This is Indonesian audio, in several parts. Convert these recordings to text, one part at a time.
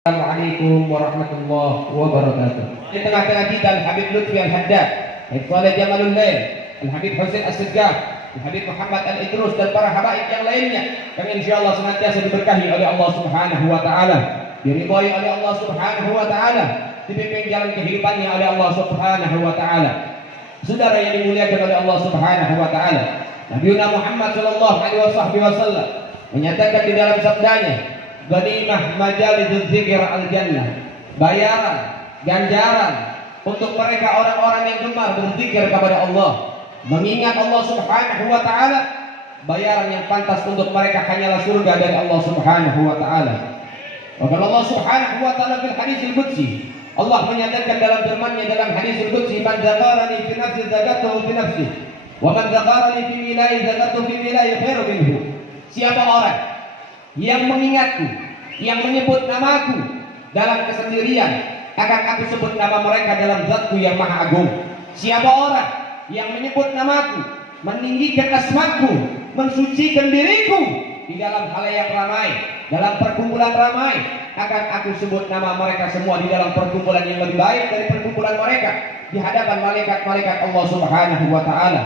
Assalamualaikum warahmatullahi wabarakatuh. Di tengah-tengah kita Al-Habib Lutfi Al-Haddad, Al-Saleh Jamalul Lail, Al-Habib Husain As-Segaf, Al-Habib Muhammad Al-Idrus dan para habaib yang lainnya, kami insyaallah senantiasa diberkahi oleh Allah Subhanahu wa taala, diridhai oleh Allah Subhanahu wa taala, dibimbing jalan kehidupannya oleh Allah Subhanahu wa taala. Saudara yang dimuliakan oleh Allah Subhanahu wa taala, Nabi Muhammad sallallahu alaihi wasallam menyatakan di dalam sabdanya, ghanimah majalisul dzikr al-jannah, bayaran, ganjaran untuk mereka orang-orang yang gemar berzikir kepada Allah, mengingat Allah Subhanahu wa taala. Bayaran yang pantas untuk mereka hanyalah surga dari Allah Subhanahu wa taala. Maka Allah Subhanahu wa taala fil haditsil qudsi, Allah menyatakan dalam firman-Nya dalam haditsil qudsi, man dzakarani fi nafsi dzakatuhu fi nafsi, wa man dzakarani fi milai dzakatuhu fi milai khairu minhu. Siapa orang yang mengingatku, yang menyebut namaku dalam kesendirian, akan aku sebut nama mereka dalam zatku yang maha agung. Siapa orang yang menyebut namaku, meninggikan asmaku, mensucikan diriku di dalam halayak ramai, dalam perkumpulan ramai, akan aku sebut nama mereka semua di dalam perkumpulan yang lebih baik dari perkumpulan mereka di hadapan malaikat-malaikat Allah Subhanahu wa taala.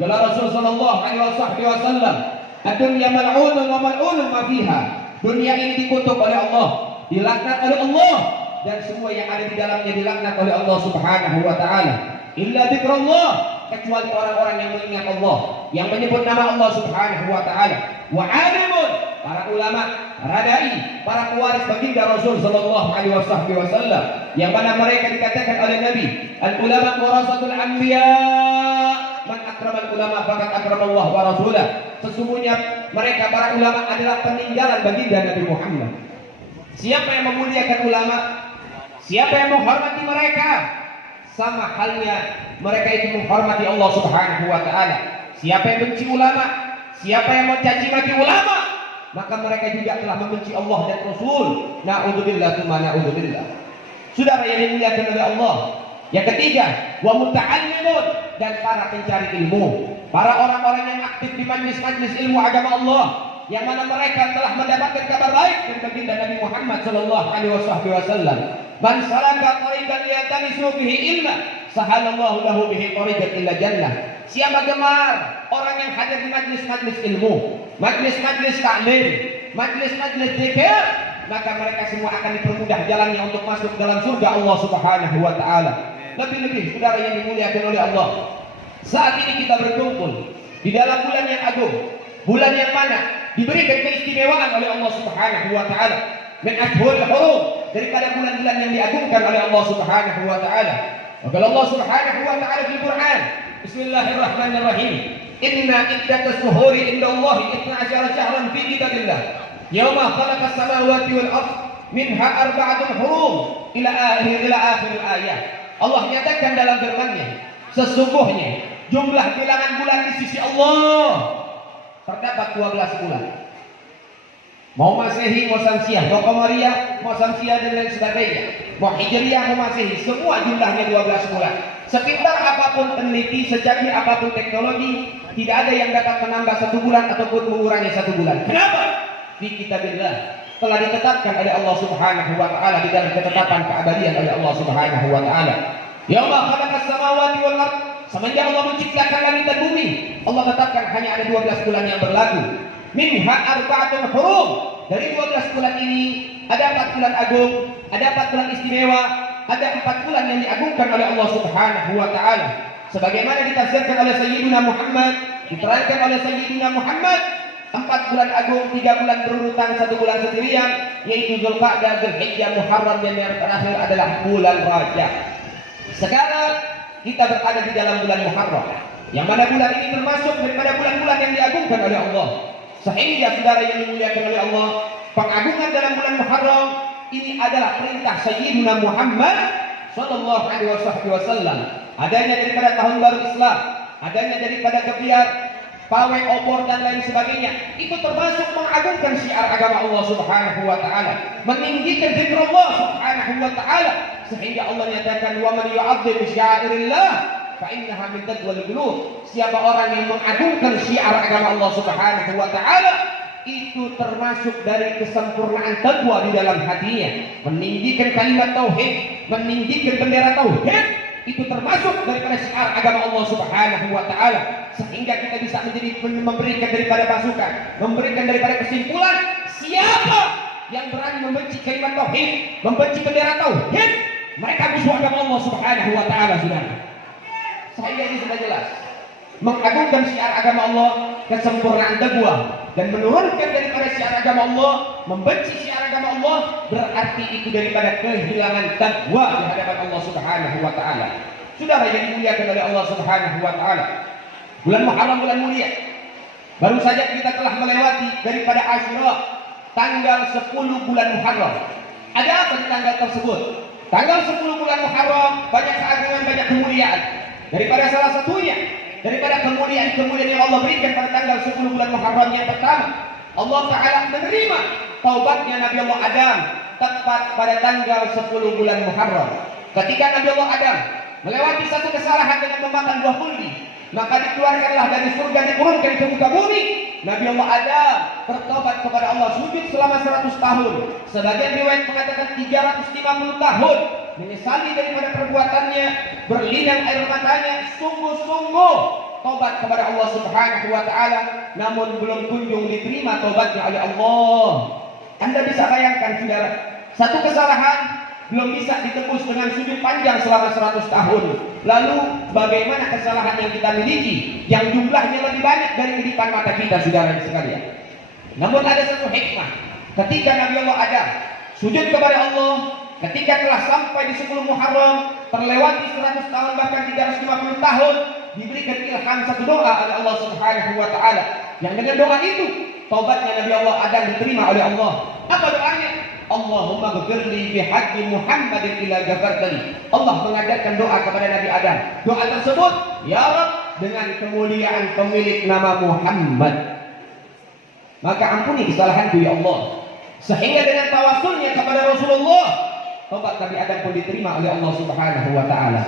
Qala Rasul sallallahu alaihi wasallam, ad-dunya mal'unun wa mal'unun ma fiha. Dunia ini dikutuk oleh Allah, dilaknat oleh Allah, dan semua yang ada di dalamnya dilaknat oleh Allah Subhanahu wa taala. Illa dzikrullah, kecuali orang-orang yang mengingat Allah, yang menyebut nama Allah Subhanahu wa taala. Wa 'alimun, para ulama, para dai, para pewaris baginda Rasul sallallahu alaihi wasallam, yang mana mereka dikatakan oleh Nabi, al-ulama warasatul anbiya, man akramal ulama faqad akramallahu wa rasulah. Sesungguhnya mereka para ulama adalah peninggalan baginda Nabi Muhammad. Siapa yang memuliakan ulama, siapa yang menghormati mereka, sama halnya mereka itu menghormati Allah Subhanahu wa taala. Siapa yang benci ulama, siapa yang mencaci maki ulama, maka mereka juga telah membenci Allah dan Rasul. Na'udzubillah tsumma na'udzubillah. Saudara yang dimuliakan oleh Allah. Yang ketiga, wa muta'allimun, dan para pencari ilmu, para orang-orang yang aktif di majlis-majlis ilmu agama Allah, yang mana mereka telah mendapatkan kabar baik dari baginda Nabi Muhammad sallallahu alaihi wasallam. Man salaka tariqan yatamisu bihi ilma, sahalallahu lahu bihi tariqan ila jannah. Siapa gemar orang yang hadir di majlis-majlis ilmu, majlis-majlis taklim, majlis-majlis zikir, maka mereka semua akan dipermudah jalannya untuk masuk dalam surga Allah Subhanahu wa taala. Lebih-lebih saudara yang dimuliakan oleh Allah, saat ini kita berkumpul di dalam bulan yang agung, bulan yang mana diberikan keistimewaan oleh Allah Subhanahu wa taala, min ashhurul hurum, daripada bulan-bulan yang diagungkan oleh Allah Subhanahu wa taala. Maka Allah Subhanahu wa taala di Quran, bismillahirrahmanirrahim, inna iddatas shuhuri indallahi 12 syahran fi kitabillah yauma khalaqas samawati wal ardh minha arba'atun hurum ila akhir ayat. Allah nyatakan dalam firman-Nya, sesungguhnya jumlah bilangan bulan di sisi Allah terdapat 12 bulan. Mau Masehi, mau Samsiah, mau Qamariyah, mau Samsiah dan lain sebagainya, mau Hijriyah, mau Masehi, semua jumlahnya 12 bulan. Sepintar apapun peneliti, secanggih apapun teknologi, tidak ada yang dapat menambah 1 bulan ataupun mengurangi 1 bulan. Kenapa? Di kitabillah, telah ditetapkan oleh Allah Subhanahu wa taala di dalam ketetapan keabadian oleh Allah Subhanahu wa taala. Yauma khalaqas samawati wal ardh, semenjak Allah menciptakan langit dan bumi, Allah tetapkan hanya ada 12 bulan yang berlaku. Minha arba'atun hurum, dari 12 bulan ini ada 4 bulan agung, ada 4 bulan istimewa, ada 4 bulan yang diagungkan oleh Allah Subhanahu wa taala. Sebagaimana ditafsirkan oleh Sayyidina Muhammad, diterangkan oleh Sayyidina Muhammad, 4 bulan agung, 3 bulan berurutan, 1 bulan sendirian, yaitu Dzulqa'dah, Dzulhijjah, Muharram, dan yang terakhir adalah bulan Rajab. Sekarang kita berada di dalam bulan Muharram, yang mana bulan ini termasuk daripada bulan-bulan yang diagungkan oleh Allah. Sehingga saudara yang dimuliakan oleh Allah, pengagungan dalam bulan Muharram ini adalah perintah Sayyidina Muhammad sallallahu alaihi wasallam. Adanya daripada tahun baru Islam, adanya daripada kebiar, pawai obor dan lain sebagainya, itu termasuk mengagungkan syiar agama Allah Subhanahu wa taala, meninggikan zikrullah Subhanahu wa taala, sehingga Allah nyatakan, wa man yu'azzim syiarillah fa innaha min taqwal qulub. Siapa orang yang mengagungkan syiar agama Allah Subhanahu wa taala, itu termasuk dari kesempurnaan takwa di dalam hatinya. Meninggikan kalimat tauhid, meninggikan bendera tauhid, itu termasuk daripada syiar agama Allah Subhanahu wa taala, sehingga kita bisa menjadi memberikan daripada masukan, memberikan daripada kesimpulan, siapa yang berani membenci kalimat tauhid, membenci bendera tauhid, mereka musuh agama Allah Subhanahu wa taala. Saudara, saya ini sudah jelas mengagungkan syiar agama Allah, kesempurnaan takwa, dan menurunkan daripada syiar agama Allah, membenci syiar agama Allah, berarti itu daripada kehilangan takwa di hadapan Allah Subhanahu wa taala. Saudara yang dimuliakan oleh Allah Subhanahu wa taala, bulan Muharram bulan mulia. Baru saja kita telah melewati daripada Asyura, tanggal 10 bulan Muharram. Ada apa di tanggal tersebut? Tanggal 10 bulan Muharram banyak keagungan, banyak kemuliaan. Daripada salah satunya, daripada kemuliaan-kemuliaan yang Allah berikan pada tanggal 10 bulan Muharram, yang pertama, Allah Ta'ala menerima taubatnya Nabi Allah Adam tepat pada tanggal 10 bulan Muharram. Ketika Nabi Allah Adam melewati satu kesalahan dengan memakan buah kuldi, maka dikeluarkanlah dari surga, diturunkan ke muka bumi. Nabi Allah Adam bertobat kepada Allah, sujud selama 100 tahun. Sebagian riwayat mengatakan 350 tahun, menyesali daripada perbuatannya, berlinang air matanya, sungguh-sungguh tobat kepada Allah Subhanahu wa taala, namun belum kunjung diterima tobatnya oleh Allah. Anda bisa bayangkan, saudara, satu kesalahan belum bisa ditebus dengan sujud panjang selama 100 tahun. Lalu bagaimana kesalahan yang kita miliki yang jumlahnya lebih banyak dari kedipan mata kita, saudara sekalian. Namun ada satu hikmah. Ketika Nabi Allah Adam sujud kepada Allah, ketika telah sampai di 10 Muharram, terlewati 100 tahun bahkan 350 tahun, diberikan ilham satu doa oleh Allah Subhanahu wa taala, yang dengan doa itu taubatnya Nabi Allah Adam diterima oleh Allah. Apa doanya? Allahumma ghfirli bihaqqi Muhammadin ila ghafartali. Allah mengajarkan doa kepada Nabi Adam. Doa tersebut, ya Rabb, dengan kemuliaan pemilik nama Muhammad, maka ampuni kesalahanku ya Allah. Sehingga dengan tawasulnya kepada Rasulullah, taubat Nabi Adam pun diterima oleh Allah Subhanahu wa taala.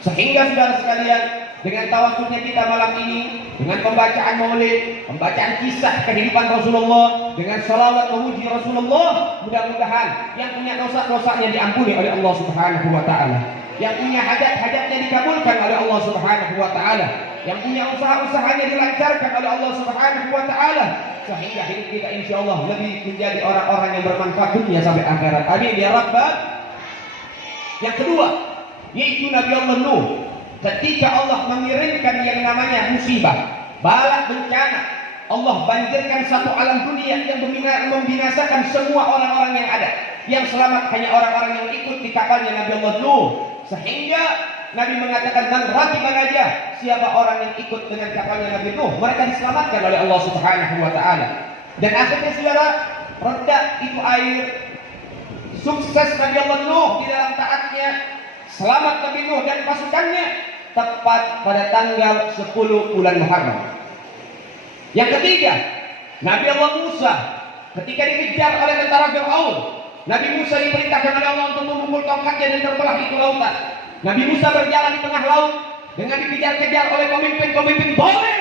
Sehingga saudara sekalian, dengan tawasulnya kita malam ini, dengan pembacaan maulid, pembacaan kisah kehidupan Rasulullah, dengan salawat memuji Rasulullah, mudah-mudahan yang punya dosa-dosanya diampuni oleh Allah Subhanahu wa taala, yang punya hajat-hajatnya dikabulkan oleh Allah Subhanahu wa taala, yang punya usaha-usahanya dilancarkan oleh Allah Subhanahu wa taala, sehingga hidup kita insyaallah lebih menjadi orang-orang yang bermanfaat dunia sampai akhirat. Amin ya rabbal. Yang kedua, yaitu Nabi Allah Nuh. Ketika Allah mengirimkan yang namanya musibah, bala, bencana, Allah banjirkan satu alam dunia yang membinasakan semua orang-orang yang ada. Yang selamat hanya orang-orang yang ikut di kapalnya Nabi Allah Nuh. Sehingga Nabi mengatakan, dan rakiban aja siapa orang yang ikut dengan kapalnya Nabi Nuh, mereka diselamatkan oleh Allah Subhanahu wa taala. Dan akhirnya saudara, reda itu air. Sukses Nabi Allah Nuh di dalam taatnya, selamat Nabi Nuh dan pasukannya tepat pada tanggal 10 bulan Muharram. Yang ketiga, Nabi Allah Musa ketika dikejar oleh tentara Fir'aun, Nabi Musa diperintahkan oleh Allah untuk memukul tongkatnya dan terbelah itu lautan. Nabi Musa berjalan di tengah laut dengan dikejar-kejar oleh pemimpin-pemimpin zalim.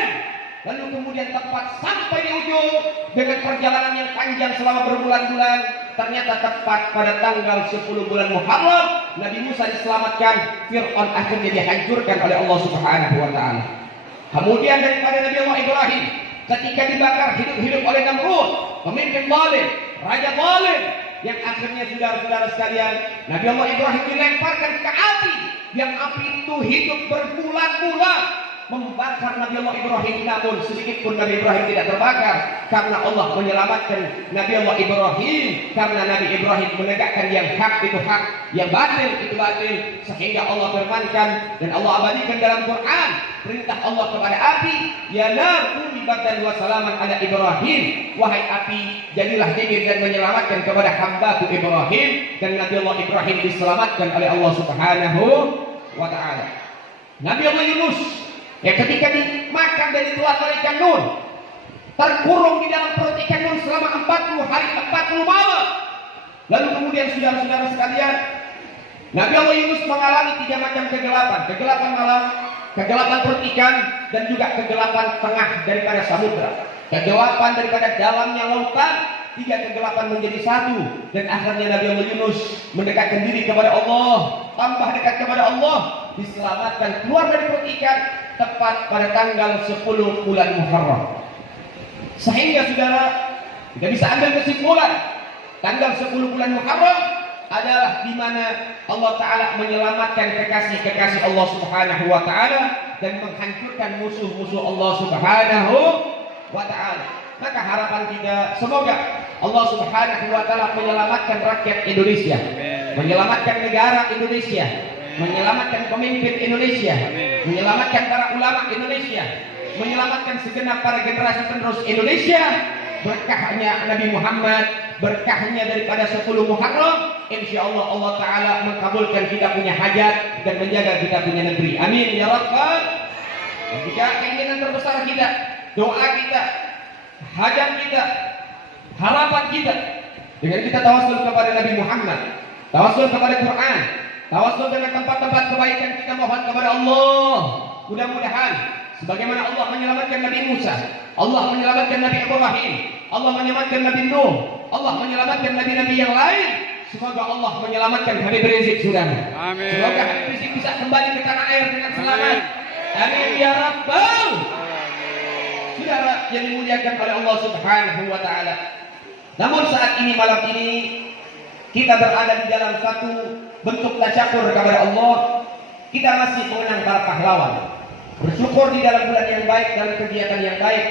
Lalu kemudian tepat sampai di ujung dengan perjalanan yang panjang selama berbulan-bulan, ternyata tepat pada tanggal 10 bulan Muharram, Nabi Musa diselamatkan, Fir'aun akhirnya dihancurkan oleh Allah Subhanahu wa taala. Kemudian daripada Nabi Allah Ibrahim ketika dibakar hidup-hidup oleh Namrud, pemimpin zalim, raja zalim, yang akhirnya saudara-saudara sekalian, Nabi Allah Ibrahim dilemparkan ke api, yang api itu hidup berbulan-bulan membakar Nabi Allah Ibrahim, namun sedikit pun Nabi Ibrahim tidak terbakar, karena Allah menyelamatkan Nabi Allah Ibrahim, karena Nabi Ibrahim menegakkan yang hak itu hak, yang batil itu batil, sehingga Allah firmankan dan Allah abadikan dalam Quran perintah Allah kepada api, ya nar kuni bardan wa salaman ala Ibrahim, wahai api jadilah dingin dan menyelamatkan kepada hambaku Ibrahim. Dan Nabi Allah Ibrahim diselamatkan oleh Allah Subhanahu wa taala. Nabi Allah Yunus yang ketika dimakan dan ditelan oleh ikan nun, terkurung di dalam perut ikan nun selama 40 hari 40 malam. Lalu kemudian saudara-saudara sekalian, Nabi Allah Yunus mengalami 3 macam kegelapan: kegelapan malam, kegelapan perut ikan, dan juga kegelapan tengah daripada samudra. kegelapan daripada dalamnya lautan, 3 kegelapan menjadi satu, dan akhirnya Nabi Allah Yunus mendekatkan diri kepada Allah, tambah dekat kepada Allah, diselamatkan keluar dari perut ikan tepat pada tanggal 10 bulan Muharram. Sehingga saudara, kita bisa ambil kesimpulan, tanggal 10 bulan Muharram adalah di mana Allah Ta'ala menyelamatkan kekasih-kekasih Allah Subhanahu wa Ta'ala dan menghancurkan musuh-musuh Allah Subhanahu wa Ta'ala. Maka harapan kita, semoga Allah Subhanahu wa Ta'ala menyelamatkan rakyat Indonesia, menyelamatkan negara Indonesia, menyelamatkan pemimpin Indonesia, menyelamatkan para ulama Indonesia, menyelamatkan segenap para generasi penerus Indonesia. Berkahnya Nabi Muhammad, berkahnya daripada 10 Muharram, insya Allah Allah Ta'ala mengabulkan kita punya hajat dan menjaga kita punya negeri. Amin ya Rabbal. Dan jika keinginan terbesar kita, doa kita, hajat kita, harapan kita, dengan kita tawassul kepada Nabi Muhammad, tawassul kepada Quran, tawassul dengan tempat-tempat kebaikan, kita mohon kepada Allah. Mudah-mudahan sebagaimana Allah menyelamatkan Nabi Musa, Allah menyelamatkan Nabi Ibrahim, Allah menyelamatkan Nabi Nuh, Allah menyelamatkan nabi-nabi yang lain, semoga Allah menyelamatkan Habib Rizik saudara. Amin. Semoga Habib Rizik bisa kembali ke tanah air dengan selamat. Amin ya Rabbal. Saudara yang dimuliakan oleh Allah Subhanahu wa Ta'ala, namun saat ini, malam ini, kita berada di dalam satu bentuk tasyakur kepada Allah. Kita masih mengenang para pahlawan, bersyukur di dalam bulan yang baik, dalam kegiatan yang baik,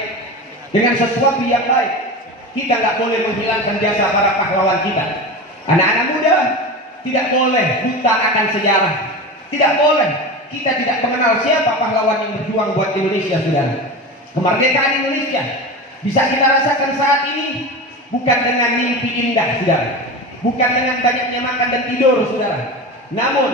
dengan sesuatu yang baik. Kita nggak boleh menghilangkan jasa para pahlawan kita. Anak-anak muda tidak boleh buta akan sejarah. Tidak boleh kita tidak mengenal siapa pahlawan yang berjuang buat Indonesia, saudara. Kemerdekaan Indonesia bisa kita rasakan saat ini bukan dengan mimpi indah, saudara, bukan dengan banyaknya makan dan tidur, saudara. Namun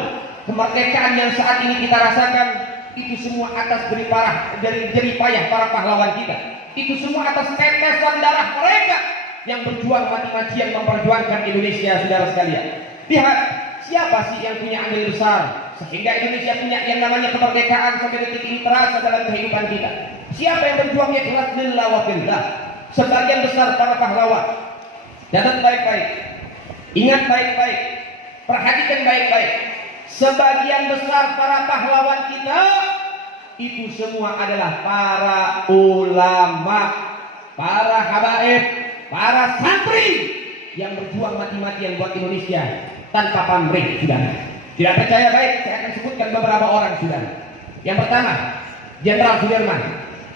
kemerdekaan yang saat ini kita rasakan itu semua atas jerih payah para pahlawan kita. Itu semua atas tetesan darah mereka yang berjuang mati-matian memperjuangkan Indonesia, saudara sekalian. Lihat siapa sih yang punya andil besar sehingga Indonesia punya yang namanya kemerdekaan sampai detik ini terasa dalam kehidupan kita. Siapa yang berjuang ikhlas lillah wa fillah? Sebagian besar para pahlawan. Catat baik-baik, ingat baik-baik, perhatikan baik-baik. Sebagian besar para pahlawan kita itu semua adalah para ulama, para habaib, para santri yang berjuang mati-matian buat Indonesia tanpa pamrih, saudara. Tidak percaya baik, saya akan sebutkan beberapa orang, saudara. Yang pertama, Jenderal Sudirman.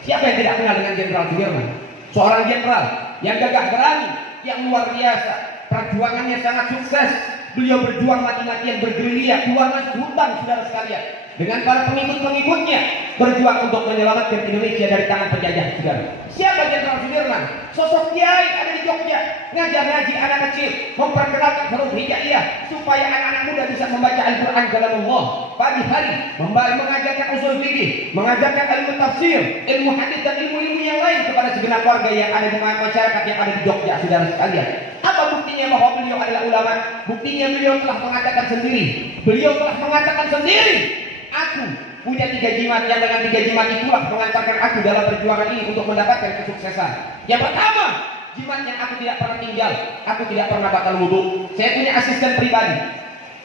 Siapa yang tidak kenal dengan Jenderal Sudirman? Seorang jenderal yang gagah berani, yang luar biasa. Perjuangannya sangat sukses. Beliau berjuang mati-matian, bergerilya keluar masuk hutan, saudara sekalian, dengan para pengikut-pengikutnya berjuang untuk menyelamatkan Indonesia dari tangan penjajah, saudara. Siapa Jenderal Sudirman? Sosok kiai ada di Jogja, ngajar-ngaji anak kecil, memperkenalkan huruf hijaiyah supaya anak-anak muda bisa membaca Al-Quran dalam Allah. Pagi hari mengajarkan usul fikih, mengajarkan ilmu tafsir, ilmu hadis dan ilmu-ilmu yang lain kepada segenap warga yang ada di masyarakat yang ada di Jogja, saudara sekalian. Apa buktinya bahwa beliau adalah ulama? Buktinya beliau telah mengatakan sendiri. Beliau telah mengatakan sendiri, aku punya 3 jimat yang dengan 3 jimat itulah mengantarkan aku dalam perjuangan ini untuk mendapatkan kesuksesan. Yang pertama, jimat yang aku tidak pernah tinggal, aku tidak pernah batal wudhu. Saya punya asisten pribadi,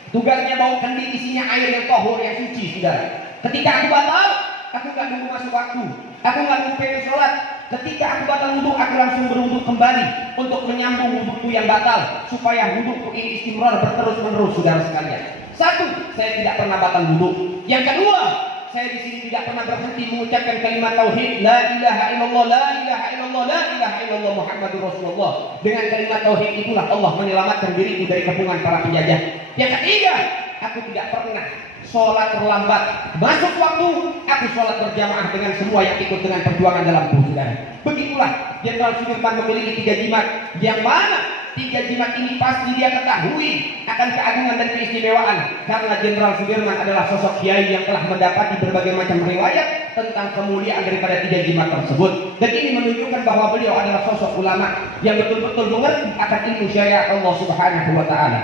tugasnya bawa kendi isinya air yang tohur, yang suci, saudara. Ketika aku batal, aku nggak nunggu masuk waktu, aku nggak nunggu pengen sholat. Ketika aku batal wudhu, aku langsung berwudhu kembali untuk menyambung wudhuku yang batal, supaya wudhuku ini istimrar berterus-menerus, saudara sekalian. Satu, saya tidak pernah batal wudhu. Yang kedua, saya di sini tidak pernah berhenti mengucapkan kalimat tauhid, la ilaha illallah, la ilaha illallah, la ilaha illallah Muhammadur Rasulullah. Dengan kalimat tauhid itulah Allah menyelamatkan diriku dari kepungan para penjajah. Yang ketiga, aku tidak pernah sholat terlambat. Masuk waktu, aku sholat berjamaah dengan semua yang ikut dengan perjuangan dalam saudara. Begitulah Jenderal Sudirman memiliki 3 jimat, yang mana 3 jimat ini pasti dia ketahui akan keagungan dan keistimewaan, karena Jenderal Sudirman adalah sosok kiai yang telah mendapati berbagai macam riwayat tentang kemuliaan daripada 3 jimat tersebut. Dan ini menunjukkan bahwa beliau adalah sosok ulama yang betul-betul mengerti akan ilmu syariat Allah Subhanahu wa Ta'ala.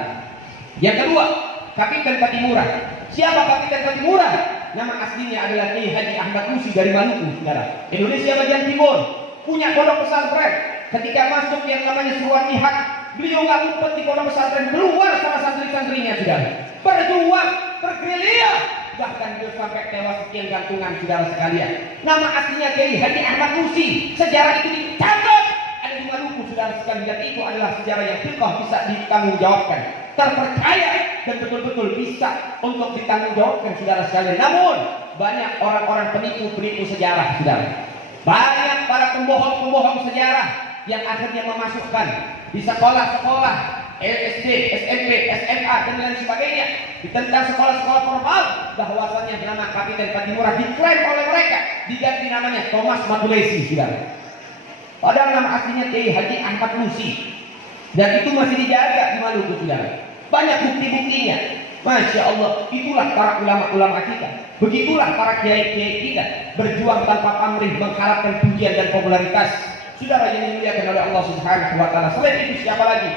Yang kedua, Kapitan Patimura. Siapa Kapitan Patimura? Nama aslinya adalah Kiai Haji Ahmad Musi dari Maluku, saudara. Indonesia bagian timur. punya pondok pesantren. Ketika masuk yang namanya seruan jihad, beliau nggak ngumpet di pondok pesantren, keluar sama santri-santrinya sudah berjuang, bergerilya, bahkan beliau sampai tewas sekian gantungan saudara sekalian. Nama aslinya Kiai Haji Ahmad Nursi. Sejarah itu dicatat ada di Maluku saudara sekalian, dan itu adalah sejarah yang fiqh bisa ditanggungjawabkan, terpercaya dan betul-betul bisa untuk ditanggungjawabkan saudara sekalian. Namun banyak orang-orang penipu sejarah saudara. Banyak para pembohong sejarah yang akhirnya memasukkan di sekolah-sekolah SD, SMP, SMA dan lain sebagainya, tentang sekolah-sekolah formal, bahwasannya nama Kapiten Patimura diklaim oleh mereka diganti namanya Thomas Matulesi saudara. Padahal nama aslinya Kiai Haji Ahmad Nursi, dan itu masih dijaga di Maluku saudara. Banyak bukti-buktinya. Masya Allah, itulah para ulama-ulama kita. Begitulah para kiai-kiai kita berjuang tanpa pamrih, mengharapkan pujian dan popularitas. Saudara yang dimuliakan oleh Allah Subhanahu wa taala. Selain itu siapa lagi?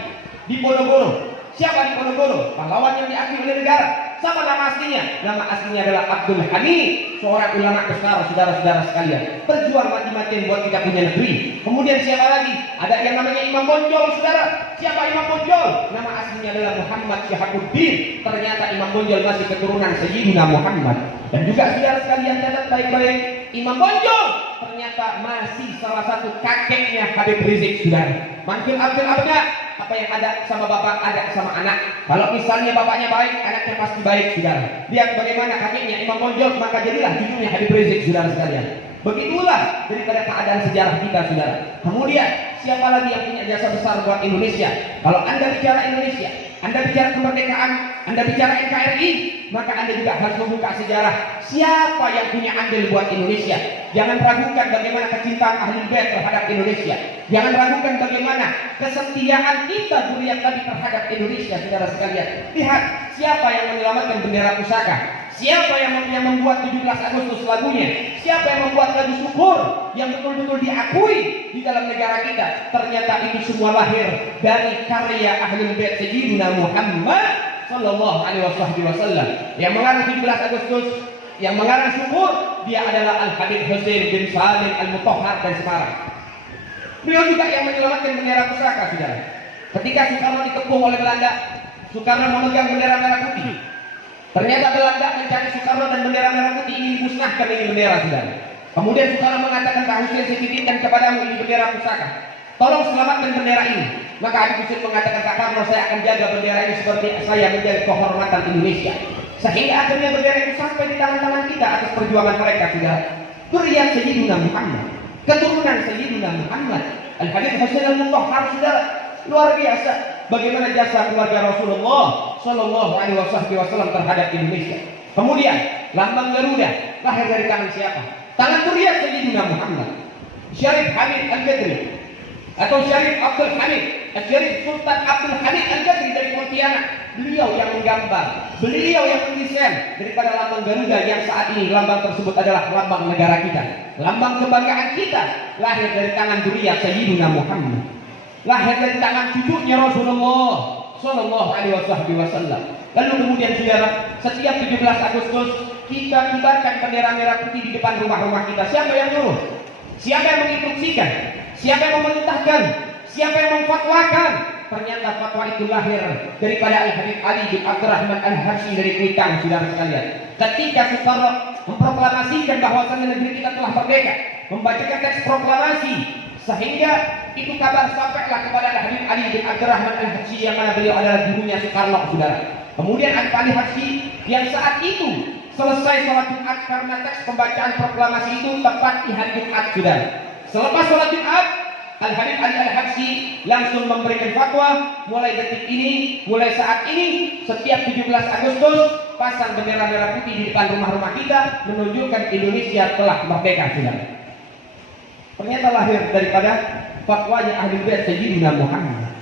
Di Ponorogo. Siapa di Ponorogo? Pahlawan yang diakui oleh negara. Sama nama aslinya? Nama aslinya adalah Abdul Hamid, seorang ulama besar saudara-saudara sekalian. Berjuang mati-matian buat kita punya negeri. Kemudian siapa lagi? Ada yang namanya Imam Bonjol saudara. Siapa Imam Bonjol? Nama aslinya adalah Muhammad Syahabuddin. Ternyata Imam Bonjol masih keturunan Sayyidina Muhammad. Dan juga saudara sekalian catat baik-baik, Imam Bonjol ternyata masih salah satu kakeknya Habib Rizik saudara. Makin Abdul Abda, apa yang ada sama bapak ada sama anak. Kalau misalnya bapaknya baik, anaknya pasti baik saudara. Lihat bagaimana kakeknya Imam Bonjol, maka jadilah cucunya Habib Rizik saudara sekalian. Begitulah daripada keadaan sejarah kita saudara. Kemudian siapa lagi yang punya jasa besar buat Indonesia? Kalau Anda bicara Indonesia, Anda bicara kemerdekaan, Anda bicara NKRI, maka Anda juga harus membuka sejarah. Siapa yang punya andil buat Indonesia? Jangan ragukan bagaimana kecintaan Ahlul Bait terhadap Indonesia. Jangan ragukan bagaimana kesetiaan kita zuriat tadi terhadap Indonesia, saudara sekalian. Lihat siapa yang menyelamatkan bendera pusaka. Siapa yang membuat 17 Agustus lagunya? Siapa yang membuat lagu syukur yang betul-betul diakui di dalam negara kita? Ternyata itu semua lahir dari karya Ahlul Bait Sayyidina Muhammad sallallahu alaihi wasallam. Yang mengarang 17 Agustus, yang mengarang syukur, dia adalah Al-Habib Hussein bin Salim Al-Mutahhar dari Semarang. Beliau juga yang menyelamatkan bendera pusaka saudara. Ketika Soekarno dikepung oleh Belanda, Soekarno memegang bendera merah putih. Ternyata Belanda mencari Soekarno dan bendera merah putih ini dimusnahkan ini bendera saudara. Kemudian Soekarno mengatakan, Pak Hussein, saya titipkan kepadamu ini bendera pusaka. Tolong selamatkan bendera ini. Maka Habib Hussein mengatakan, Pak Karno, saya akan jaga bendera ini seperti saya menjaga kehormatan Indonesia. Sehingga akhirnya bendera itu sampai di tangan-tangan kita atas perjuangan mereka saudara. Zuriat Sayyidina Muhammad, keturunan Sayyidina Muhammad, Al-Habib Hussein Al-Mutahhar saudara. Luar biasa bagaimana jasa keluarga Rasulullah sallallahu alaihi wasallam terhadap Indonesia. Kemudian lambang Garuda lahir dari tangan siapa? Tangan zuriat Sayyidina Muhammad. Syarif Hamid Al-Gadri atau Syarif Abdul Hamid, Syarif Sultan Abdul Hamid Al-Gadri dari Pontianak. Beliau yang menggambar, beliau yang mendesain daripada lambang Garuda yang saat ini lambang tersebut adalah lambang negara kita. Lambang kebanggaan kita lahir dari tangan zuriat Sayyidina Muhammad. Lahir dari tangan cucunya Rasulullah sallallahu alaihi wasallam. Lalu kemudian saudara, setiap 17 Agustus kita kibarkan bendera merah putih di depan rumah-rumah kita. Siapa yang nyuruh? Siapa yang menginstruksikan? Siapa yang memerintahkan? Siapa yang memfatwakan? Ternyata fatwa itu lahir daripada Al-Habib Ali bin Abdurrahman Al-Habsyi dari Kuitang, saudara sekalian. Ketika Soekarno memproklamasikan bahwasannya negeri kita telah merdeka, membacakan teks proklamasi, sehingga itu kabar sampailah kepada Al-Habib Ali bin Abdurrahman Al-Habsyi yang mana beliau adalah gurunya Soekarno, saudara. Kemudian Habib Ali Habsyi yang saat itu selesai sholat Jumat, karena teks pembacaan proklamasi itu tepat di hari Jumat, saudara. Selepas sholat Jumat, Al-Habib Ali Al-Habsyi langsung memberikan fatwa, mulai detik ini, mulai saat ini, setiap 17 Agustus pasang bendera merah putih di depan rumah-rumah kita, menunjukkan Indonesia telah merdeka, saudara. Ternyata lahir daripada fatwanya Ahlul Bait Sayyidina Muhammad.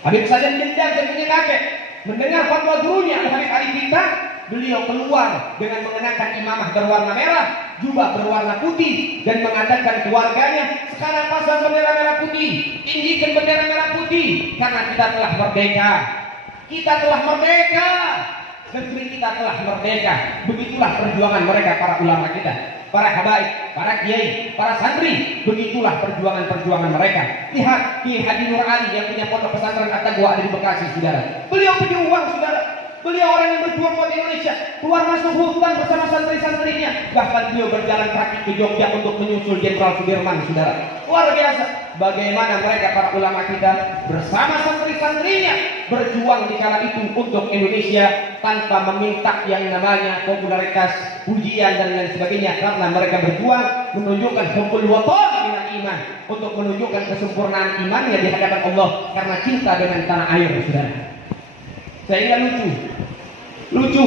Habib Saddam Jendal dan punya kakek mendengar fatwa gurunya Al-Habib Ali kita, beliau keluar dengan mengenakan imamah berwarna merah, jubah berwarna putih, dan mengatakan keluarganya, sekarang pasang bendera merah putih, tinggikan bendera merah putih, karena kita telah merdeka. Kita telah merdeka, negeri kita telah merdeka. Begitulah perjuangan mereka para ulama kita. para habaib, para kiai, para santri. Begitulah perjuangan-perjuangan mereka. Lihat Ki Haji Nur Ali yang punya pondok pesantren At-Taqwa ada di Bekasi, saudara. Beliau pejuang, saudara. Beliau orang yang berjuang buat Indonesia, keluar masuk hutan bersama santri-santrinya. Bahkan beliau berjalan kaki ke Jogja untuk menyusul Jenderal Sudirman, saudara. Luar biasa. Bagaimana mereka para ulama kita bersama santri-santrinya berjuang di kala itu untuk Indonesia tanpa meminta yang namanya popularitas, pujian dan lain sebagainya, karena mereka berjuang menunjukkan hubbul watan dengan iman, untuk menunjukkan kesempurnaan imannya di hadapan Allah karena cinta dengan tanah air, saudara. Sehingga lucu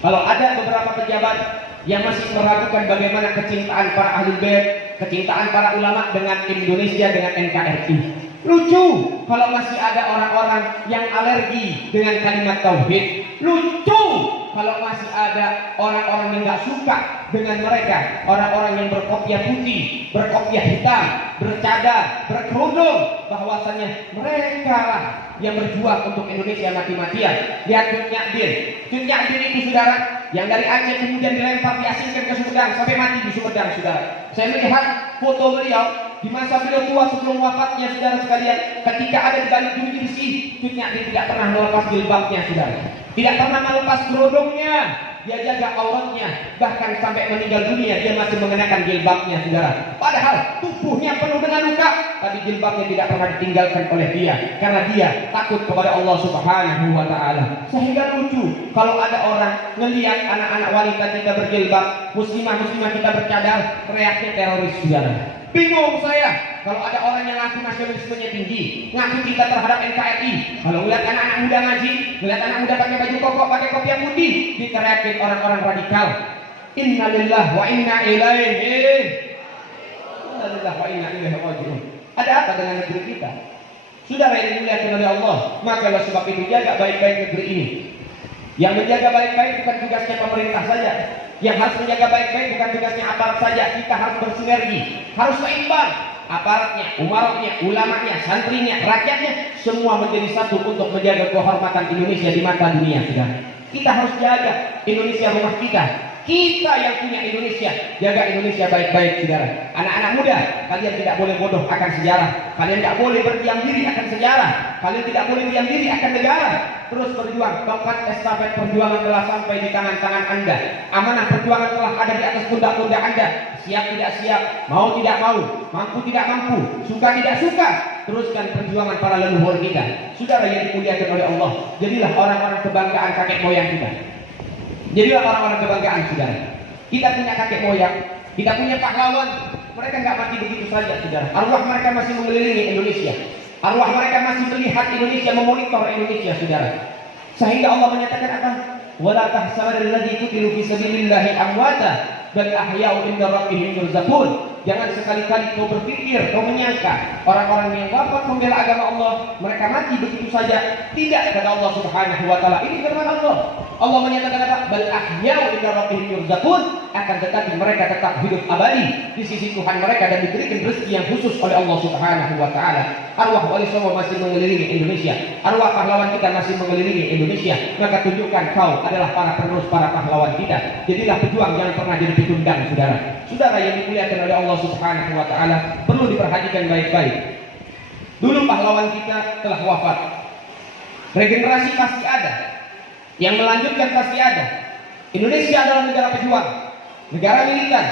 kalau ada beberapa pejabat yang masih meragukan bagaimana kecintaan para ahli bait, kecintaan para ulama dengan Indonesia, dengan NKRI. Lucu kalau masih ada orang-orang yang alergi dengan kalimat tauhid. Lucu kalau masih ada orang-orang yang nggak suka dengan mereka, orang-orang yang berkopiah putih, berkopiah hitam, bercadar, berkerudung, bahwasanya mereka lah yang berjuang untuk Indonesia mati-matian. Lihat Cut Nyak Din itu, saudara, yang dari Aceh kemudian dilempar, diasingkan ke Sumedang sampai mati di Sumedang, saudara. Saya melihat foto beliau di masa beliau tua sebelum wafatnya, saudara sekalian, ketika ada di balik jeruji besi, Cut Nyak Din tidak pernah melepas jilbabnya, saudara. Tidak pernah melepas kerudungnya. Dia jaga auratnya, bahkan sampai meninggal dunia dia masih mengenakan jilbabnya, saudara. Padahal tubuhnya penuh dengan luka, tapi jilbabnya tidak pernah ditinggalkan oleh dia, karena dia takut kepada Allah Subhanahu wa Ta'ala. Sehingga lucu kalau ada orang ngelihat anak-anak wanita kita berjilbab, muslimah kita bercadar, teriaknya teroris, saudara. Bingung saya kalau ada orang yang ngaku nasionalismenya tinggi, ngaku cinta terhadap NKRI, kalau melihat anak-anak muda ngaji, melihat anak muda pakai baju koko, pakai kopiah putih, diteriakin orang-orang radikal. Innalillahi wa inna ilaihi raji'un. Ada apa dengan negeri kita? Saudara yang dimuliakan oleh Allah, maka oleh sebab itu jaga baik-baik negeri ini. Yang menjaga baik-baik bukan tugasnya pemerintah saja. Yang harus menjaga baik-baik bukan tugasnya aparat saja. Kita harus bersinergi, harus seimbang. Aparatnya, umaratnya, ulamanya, santrinya, rakyatnya, semua menjadi satu untuk menjaga kehormatan Indonesia di mata dunia, saudara. Kita harus jaga Indonesia, rumah kita. Kita yang punya Indonesia, jaga Indonesia baik-baik, saudara. Anak-anak muda, kalian tidak boleh bodoh akan sejarah. Kalian tidak boleh berdiam diri akan sejarah. Kalian tidak boleh diam diri akan negara. Terus berjuang. Tongkat estafet perjuangan telah sampai di tangan-tangan Anda. Amanah perjuangan telah ada di atas pundak-pundak Anda. Siap tidak siap, mau tidak mau, mampu tidak mampu, suka tidak suka, teruskan perjuangan para leluhur kita. Saudara yang dimuliakan oleh Allah, jadilah orang-orang kebanggaan kakek moyang kita. Jadilah orang-orang kebanggaan, saudara. Kita punya kakek moyang, kita punya pahlawan. Mereka nggak mati begitu saja, saudara. Arwah mereka masih mengelilingi Indonesia. Arwah mereka masih melihat Indonesia, memonitor Indonesia, saudara. Sehingga Allah menyatakan apa? Wala tahsabanna alladzi qutilu fi sabilillahi amwata bal ahya'u 'inda rabbihim yurzaqun. Jangan sekali-kali kau berpikir, kau menyangka orang-orang yang wafat membela agama Allah mereka mati begitu saja. Tidak, kata Allah Subhanahu wa Ta'ala. Ini firman Allah. Allah menyatakan apa? Bal ahya'u 'inda rabbihim yurzaqun. Akan tetapi mereka tetap hidup abadi di sisi Tuhan mereka dan diberikan rezeki yang khusus oleh Allah Subhanahu wa Ta'ala. Arwah wali songo masih mengelilingi Indonesia. Arwah pahlawan kita masih mengelilingi Indonesia. Maka tunjukkan kau adalah para penerus, para pahlawan kita. Jadilah pejuang, jangan pernah jadi pecundang, saudara. Saudara yang dimuliakan oleh Allah Subhanahu wa Ta'ala, perlu diperhatikan baik-baik. Dulu pahlawan kita telah wafat. Regenerasi pasti ada, yang melanjutkan pasti ada. Indonesia adalah negara pejuang, negara militer,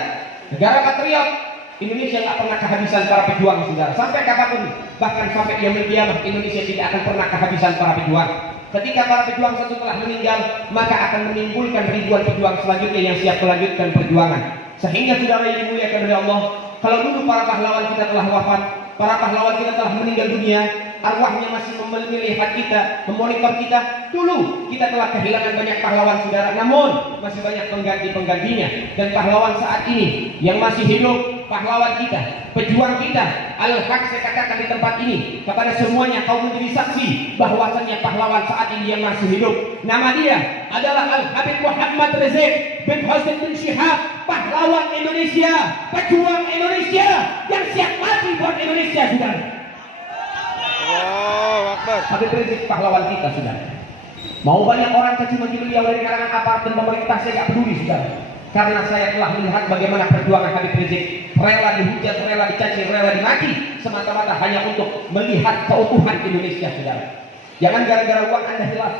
negara patriot. Indonesia nggak pernah kehabisan para pejuang, saudara. Sampai kapanpun, bahkan sampai yaumil qiyamah, Indonesia tidak akan pernah kehabisan para pejuang. Ketika para pejuang satu telah meninggal, maka akan menimbulkan ribuan pejuang selanjutnya yang siap melanjutkan perjuangan. Sehingga saudara yang dimuliakan oleh Allah, kalau dulu para pahlawan kita telah wafat, para pahlawan kita telah meninggal dunia, arwahnya masih melihat kita, memonitor kita. Dulu kita telah kehilangan banyak pahlawan, saudara. Namun masih banyak pengganti-penggantinya. Dan pahlawan saat ini yang masih hidup, pahlawan kita, pejuang kita, al-haq saya katakan di tempat ini kepada semuanya, kau menjadi saksi bahwasannya pahlawan saat ini yang masih hidup. Nama dia adalah Al-Habib Muhammad Rizieq bin Husain bin Syihab, pahlawan Indonesia, pejuang Indonesia yang siap mati buat Indonesia, saudara. Allahu Akbar. Habib Rizieq pahlawan kita, saudara. Mau banyak orang caci maki beliau dari kalangan aparat dan pemerintah, saya nggak peduli, saudara. karena saya telah melihat bagaimana perjuangan Habib Rizik, rela dihujat, rela dicaci, rela dimaki, semata-mata hanya untuk melihat keutuhan Indonesia, saudara. Jangan gara-gara uang Anda hilaf,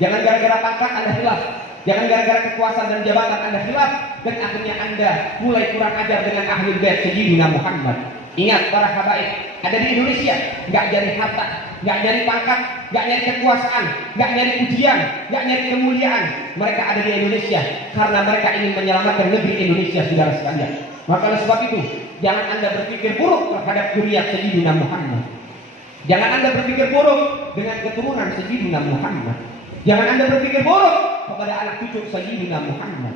jangan gara-gara pangkat Anda hilaf, jangan gara-gara kekuasaan dan jabatan Anda hilaf, dan akhirnya Anda mulai kurang ajar dengan Ahlul Bait Sayyidina Muhammad. Ingat, para habaib ada di Indonesia, nggak nyari harta, nggak nyari pangkat, nggak nyari kekuasaan, nggak nyari pujian, nggak nyari kemuliaan. Mereka ada di Indonesia karena mereka ingin menyelamatkan negeri Indonesia, saudara sekalian. Maka oleh sebab itu, jangan Anda berpikir buruk terhadap zuriat Sayyidina Muhammad. Jangan Anda berpikir buruk dengan keturunan Sayyidina Muhammad. Jangan Anda berpikir buruk kepada anak cucu Sayyidina Muhammad.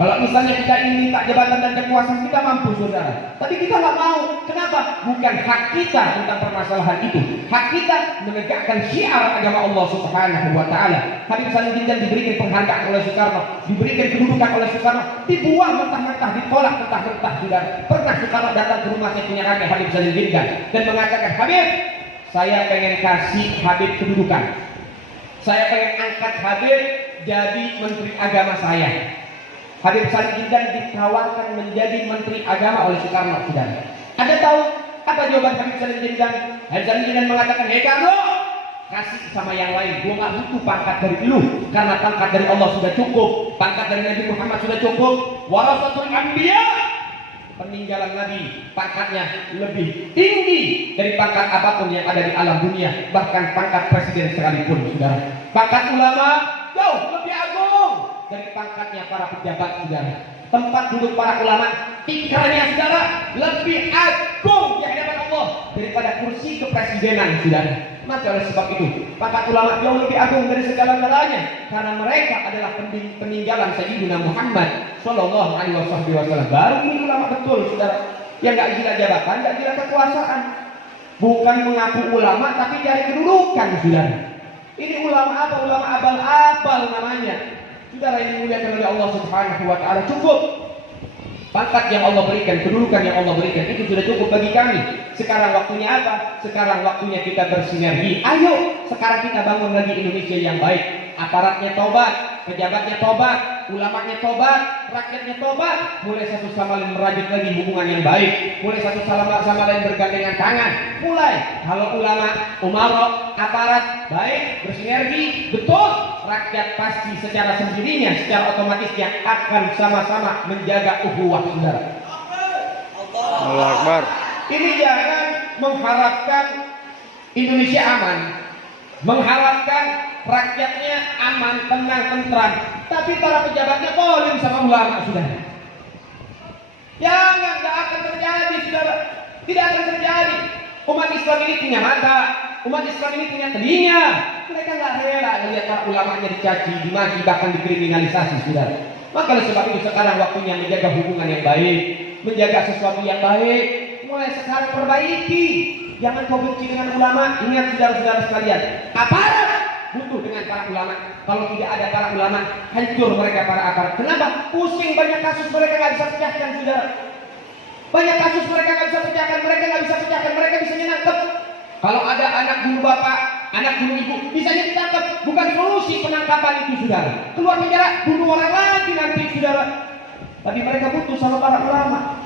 Kalau misalnya kita ingin minta jabatan dan kekuasaan, kita mampu, saudara. Tapi kita nggak mau. Kenapa? Bukan hak kita tentang permasalahan itu. Hak kita menegakkan syiar agama Allah Subhanahu wa Ta'ala. Habib Salim Jindan diberikan penghargaan oleh Soekarno, diberikan kedudukan oleh Soekarno, dibuang mentah-mentah, ditolak mentah-mentah, saudara. Pernah Soekarno datang ke rumah saya punya kakek Habib Salim Jindan dan mengatakan, Habib, saya pengen kasih Habib kedudukan. Saya pengen angkat Habib jadi menteri agama saya. Habib Salim Jindan ditawarkan menjadi menteri agama oleh Soekarno, saudara. Anda tahu apa jawaban Habib Salim Jindan? Habib Salim Jindan mengatakan, hei Karno, kasih sama yang lain. Gua nggak butuh pangkat dari lu, karena pangkat dari Allah sudah cukup, pangkat dari Nabi Muhammad sudah cukup. Warasatul anbiya, peninggalan Nabi pangkatnya lebih tinggi dari pangkat apapun yang ada di alam dunia, bahkan pangkat presiden sekalipun, saudara. Pangkat ulama jauh lebih agung dari pangkatnya para pejabat, saudara. Tempat duduk para ulama, tikarnya, saudara, lebih agung di hadapan Allah daripada kursi kepresidenan, saudara. Maka oleh sebab itu, pangkat ulama jauh lebih agung dari segala-galanya, karena mereka adalah peninggalan Sayyidina Muhammad Sallallahu Alaihi Wasallam. Baru ini ulama betul, saudara, yang nggak gila jabatan, nggak gila kekuasaan, bukan mengaku ulama tapi cari kedudukan, saudara. Ini ulama apa? Ulama abal-abal namanya. Saudara yang dimuliakan oleh Allah Subhanahu wa Ta'ala, cukup pangkat yang Allah berikan, kedudukan yang Allah berikan, itu sudah cukup bagi kami. Sekarang waktunya apa? Sekarang waktunya kita bersinergi. Ayo, sekarang kita bangun lagi Indonesia yang baik. Aparatnya tobat, pejabatnya tobat, ulamanya tobat, rakyatnya tobat. Mulai satu sama lain merajut lagi hubungan yang baik. Mulai satu sama lain bergandengan tangan. Mulai, kalau ulama, umara, aparat baik, bersinergi, betul, rakyat pasti secara sendirinya, secara otomatisnya akan sama-sama menjaga ukhuwah, saudara. Allahu Akbar. Ini jangan mengharapkan Indonesia aman, mengharapkan rakyatnya aman, tenang, tentram, tapi para pejabatnya polim sama ulama, saudara. Jangan, tidak akan terjadi, saudara. Tidak akan terjadi. Umat Islam ini punya mata, umat Islam ini punya telinga. Mereka nggak rela melihat para ulamanya dicaci, dimaki, bahkan dikriminalisasi, saudara. Maka oleh sebab itu sekarang waktunya menjaga hubungan yang baik, menjaga sesuatu yang baik. Mulai sekarang perbaiki. Jangan kau benci dengan ulama. Ingat, saudara-saudara sekalian, aparat butuh dengan para ulama. Kalau tidak ada para ulama, hancur mereka para aparat. Kenapa? Pusing, banyak kasus mereka nggak bisa pecahkan, saudara. Banyak kasus mereka nggak bisa pecahkan, mereka nggak bisa pecahkan, mereka bisa nangkep. Kalau ada anak bunuh bapak, anak bunuh ibu, bisa ditangkap. Bukan solusi penangkapan itu, saudara. Keluar penjara, bunuh orang lagi nanti, saudara. Tapi mereka butuh sama para ulama.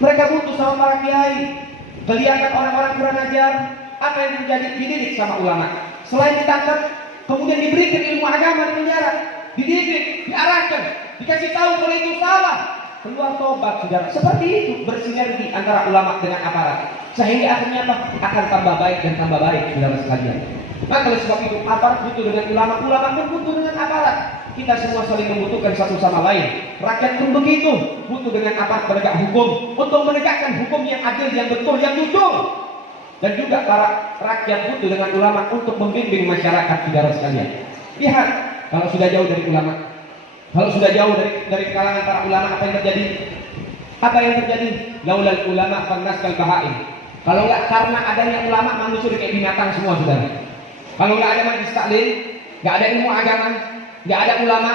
Mereka butuh sama para kiai. Kelihatan orang-orang kurang ajar, apa yang terjadi? Dididik sama ulama. Selain ditangkap, kemudian diberikan ilmu agama di penjara, dididik, diarahkan, dikasih tahu kalau itu salah, keluar tobat, saudara. Seperti itu bersinergi antara ulama dengan aparat, sehingga akhirnya apa? Akan tambah baik dan tambah baik, saudara sekalian. Maka oleh sebab itu aparat butuh dengan ulama, ulama pun butuh dengan aparat. Kita semua saling membutuhkan satu sama lain. Rakyat pun begitu, butuh dengan aparat penegak hukum untuk menegakkan hukum yang adil, yang betul, yang jujur. Dan juga para rakyat butuh dengan ulama untuk membimbing masyarakat, saudara sekalian. Lihat, kalau sudah jauh dari ulama, kalau sudah jauh dari kalangan para ulama, apa yang terjadi? Apa yang terjadi? Laulal ulama fannaskal bahaim. Kalau nggak karena adanya ulama, manusia kayak binatang semua, saudara. Kalau nggak ada majlis taklim, nggak ada ilmu agama, nggak ada ulama,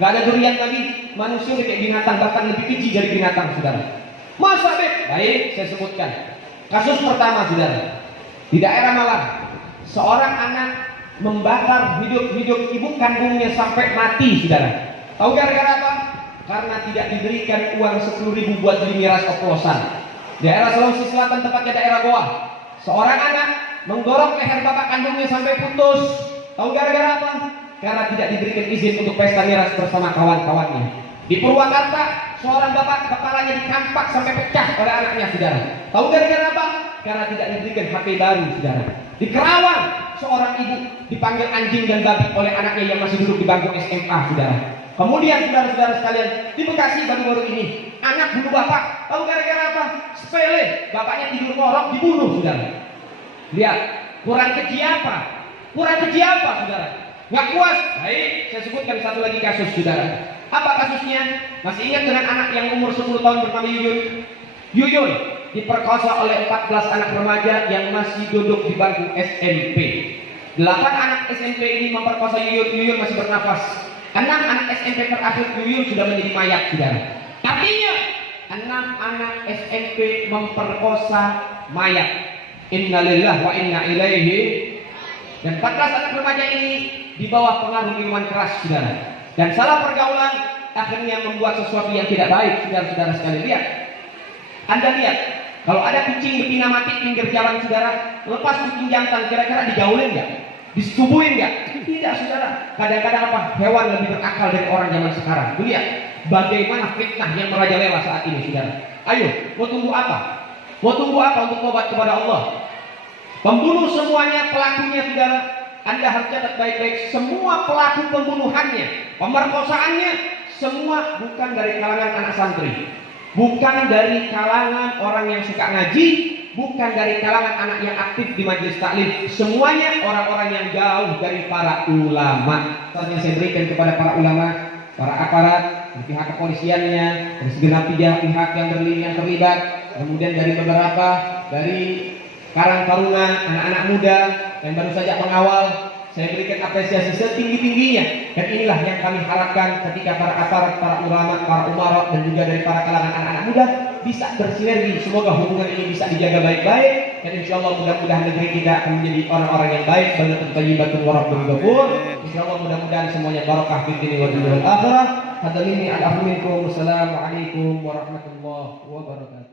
nggak ada zuriat Nabi, manusia kayak binatang, bahkan lebih keji dari binatang, saudara. Masa baik, saya sebutkan. Kasus pertama, saudara, di daerah Malang, seorang anak membakar hidup-hidup ibu kandungnya sampai mati, saudara. Tahu gara-gara apa? karena tidak diberikan uang 10.000 buat beli miras oplosan. Daerah Sulawesi Selatan, tepatnya daerah Goa, seorang anak menggorok leher bapak kandungnya sampai putus. Tahu gara-gara apa? Karena tidak diberikan izin untuk pesta miras bersama kawan-kawannya. Di Purwakarta, seorang bapak kepalanya dikampak sampai pecah oleh anaknya, saudara. Tahu gara-gara apa? Karena tidak diberikan HP baru, saudara. Di Kerawang, seorang ibu dipanggil anjing dan babi oleh anaknya yang masih duduk di bangku SMA, saudara. Kemudian saudara-saudara sekalian, di Bekasi baru-baru ini, anak bunuh bapak. Tahu gara-gara apa? Sepele, bapaknya tidur ngorok, dibunuh, saudara. Lihat, kurang keji apa? Kurang keji apa, saudara? Nggak puas? Baik, saya sebutkan satu lagi kasus, saudara. Apa kasusnya? Masih ingat dengan anak yang umur 10 tahun bernama Yuyun? Yuyun diperkosa oleh 14 anak remaja yang masih duduk di bangku SMP. 8 anak SMP ini memperkosa Yuyun. Yuyun masih bernafas. 6 anak SMP terakhir Yuyun sudah menjadi mayat, saudara. Artinya 6 anak SMP memperkosa mayat. Innalillahi wa inna ilaihi. Dan 14 anak remaja ini di bawah pengaruh minuman keras, saudara. Dan salah pergaulan akhirnya membuat sesuatu yang tidak baik, saudara-saudara sekalian. Lihat, Anda lihat, kalau ada kucing betina mati pinggir jalan, saudara, lepas kucing jantan, kira-kira digaulin nggak? Disetubuhin nggak? Tidak, saudara. Kadang-kadang apa? Hewan lebih berakal dari orang zaman sekarang. Lihat, bagaimana fitnah yang merajalela saat ini, saudara. Ayo, mau tunggu apa? Mau tunggu apa untuk tobat kepada Allah? Pembunuh semuanya pelakunya, saudara. Anda harus catat baik-baik, semua pelaku pembunuhannya, pemerkosaannya, semua bukan dari kalangan anak santri, bukan dari kalangan orang yang suka ngaji, bukan dari kalangan anak yang aktif di majelis taklim. Semuanya orang-orang yang jauh dari para ulama. Yang saya berikan kepada para ulama, para aparat, dari pihak kepolisiannya, dari segenap pihak yang terlibat, kemudian dari beberapa dari Karang Taruna, anak-anak muda yang baru saja pengawal, saya berikan apresiasi setinggi-tingginya. Dan inilah yang kami harapkan ketika para aparat, para ulama, para umarok, dan juga dari para kalangan anak-anak muda bisa bersinergi. Semoga hubungan ini bisa dijaga baik-baik, dan insya Allah mudah-mudahan negeri kita akan menjadi orang-orang yang baik, baldatun thayyibatun wa rabbun ghafur. Insya Allah mudah-mudahan semuanya barokah fid dunya wal akhirah. Hadzal minni al-afwu minkum. Wassalamualaikum warahmatullahi wabarakatuh.